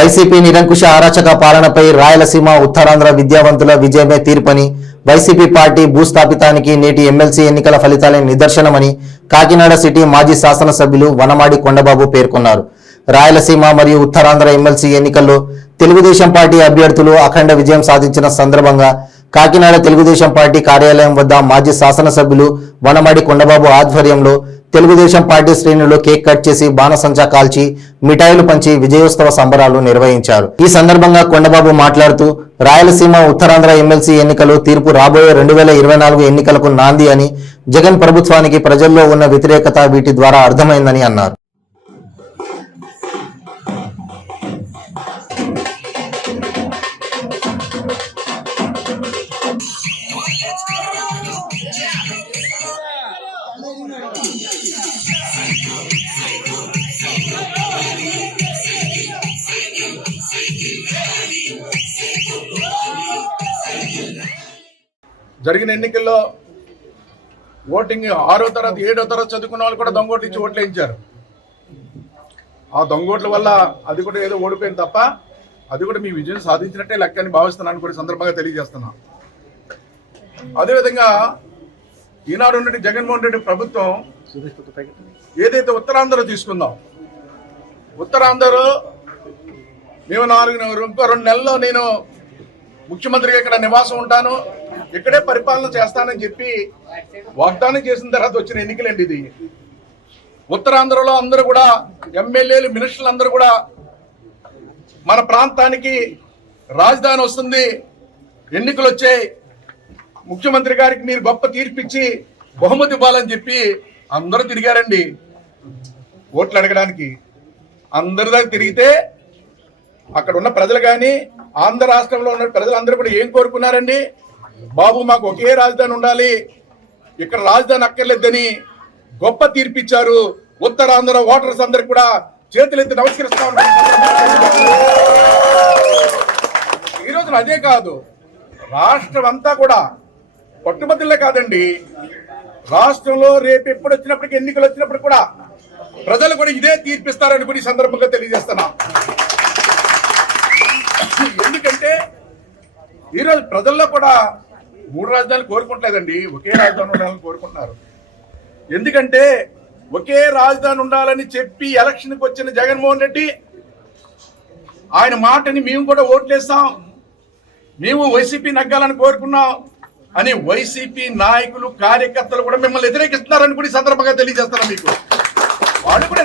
YCP నిరంకుశ అరాచక పాలనపై రాయలసీమ ఉత్తరాంధ్ర విద్యావంతుల విజయమే తీర్పని వైసీపీ పార్టీ భూస్థాపితానికి నేటి ఎమ్మెల్సీ ఎన్నికల ఫలితాలే నిదర్శనమని కాకినాడ సిటీ మాజీ శాసనసభ్యులు వనమాడి కొండబాబు పేర్కొన్నారు. రాయలసీమ మరియు ఉత్తరాంధ్ర ఎమ్మెల్సీ ఎన్నికల్లో తెలుగుదేశం పార్టీ అభ్యర్థులు అఖండ విజయం సాధించిన సందర్భంగా కాకినాడ తెలుగుదేశం పార్టీ కార్యాలయం వద్ద మాజీ శాసనసభ్యులు వనమాడి కొండబాబు ఆధ్వర్యంలో తెలుగుదేశం పార్టీ శ్రేణులు కేక్ కట్ చేసి బాణసంచా కాల్చి మిఠాయిలు పంచి విజయోత్సవ సంబరాలు నిర్వహించారు. ఈ సందర్భంగా కొండబాబు మాట్లాడుతూ రాయలసీమ ఉత్తరాంధ్ర ఎమ్మెల్సీ ఎన్నికలు తీర్పు రాబోయే రెండు వేల ఇరవై నాలుగు ఎన్నికలకు నాంది అని జగన్ ప్రభుత్వానికి ప్రజల్లో ఉన్న వ్యతిరేకత వీటి ద్వారా అర్థమైందని అన్నారు. జరిగిన ఎన్నికల్లో ఓటింగ్ ఆరో తరగతి ఏడో తరగతి చదువుకున్న వాళ్ళు కూడా దొంగోట్లు ఇచ్చి ఓట్లు వేయించారు. ఆ దొంగోట్ల వల్ల అది కూడా ఏదో ఓడిపోయింది తప్ప అది కూడా మీ విజయం సాధించినట్టే లెక్క అని భావిస్తున్నాను కూడా సందర్భంగా తెలియజేస్తున్నా. అదేవిధంగా ఈనాడు నుండి జగన్మోహన్ రెడ్డి ప్రభుత్వం ఏదైతే ఉత్తరాంధ్ర తీసుకుందాం ఉత్తరాంధ్రలో మేము నాలుగు ఇంకో రెండు నెలల్లో నేను ముఖ్యమంత్రిగా ఇక్కడ నివాసం ఉంటాను. ఇక్కడే పరిపాలన చేస్తానని చెప్పి వాగ్దానం చేసిన తర్వాత వచ్చిన ఎన్నికలండి ఇది. ఉత్తరాంధ్రలో అందరూ కూడా ఎమ్మెల్యేలు మినిస్టర్లు అందరూ కూడా మన ప్రాంతానికి రాజధాని వస్తుంది. ఎన్నికలు వచ్చాయి. ముఖ్యమంత్రి గారికి మీరు గొప్ప తీర్పిచ్చి బహుమతి ఇవ్వాలని చెప్పి అందరూ తిరిగారండి. ఓట్లు అడగడానికి. అందరి దగ్గర తిరిగితే అక్కడ ఉన్న ప్రజలు కానీ ఆంధ్ర రాష్ట్రంలో ఉన్న ప్రజలందరూ కూడా ఏం కోరుకున్నారండి? బాబు మాకు ఒకే రాజధాని ఉండాలి. ఇక్కడ రాజధాని అక్కర్లేదని గొప్ప తీర్పిచ్చారు. ఉత్తరాంధ్ర ఓటర్స్ అందరికి కూడా చేతులెత్తి నమస్కరిస్తా ఈ రోజున అదే కాదు రాష్ట్రం అంతా కూడా పట్టుబద్దులే కాదండి. రాష్ట్రంలో రేపు ఎప్పుడు వచ్చినప్పటికీ ఎన్నికలు వచ్చినప్పుడు కూడా ప్రజలు కూడా ఇదే తీర్పిస్తారని కూడా ఈ సందర్భంగా తెలియజేస్తున్నాం ఎందుకంటే ఈరోజు ప్రజల్లో కూడా మూడు రాజధానులు కోరుకుంటలేదండి. ఒకే రాజధాని ఉండాలని కోరుకుంటున్నారు. ఎందుకంటే ఒకే రాజధాని ఉండాలని చెప్పి ఎలక్షన్కి వచ్చిన జగన్మోహన్ రెడ్డి ఆయన మాటని మేము కూడా ఓట్లేస్తాం. మేము వైసీపీ నగ్గాలని కోరుకున్నాం. అని వైసీపీ నాయకులు కార్యకర్తలు కూడా మిమ్మల్ని వ్యతిరేకిస్తున్నారని కూడా ఈ సందర్భంగా తెలియజేస్తారా మీకు. వాళ్ళు కూడా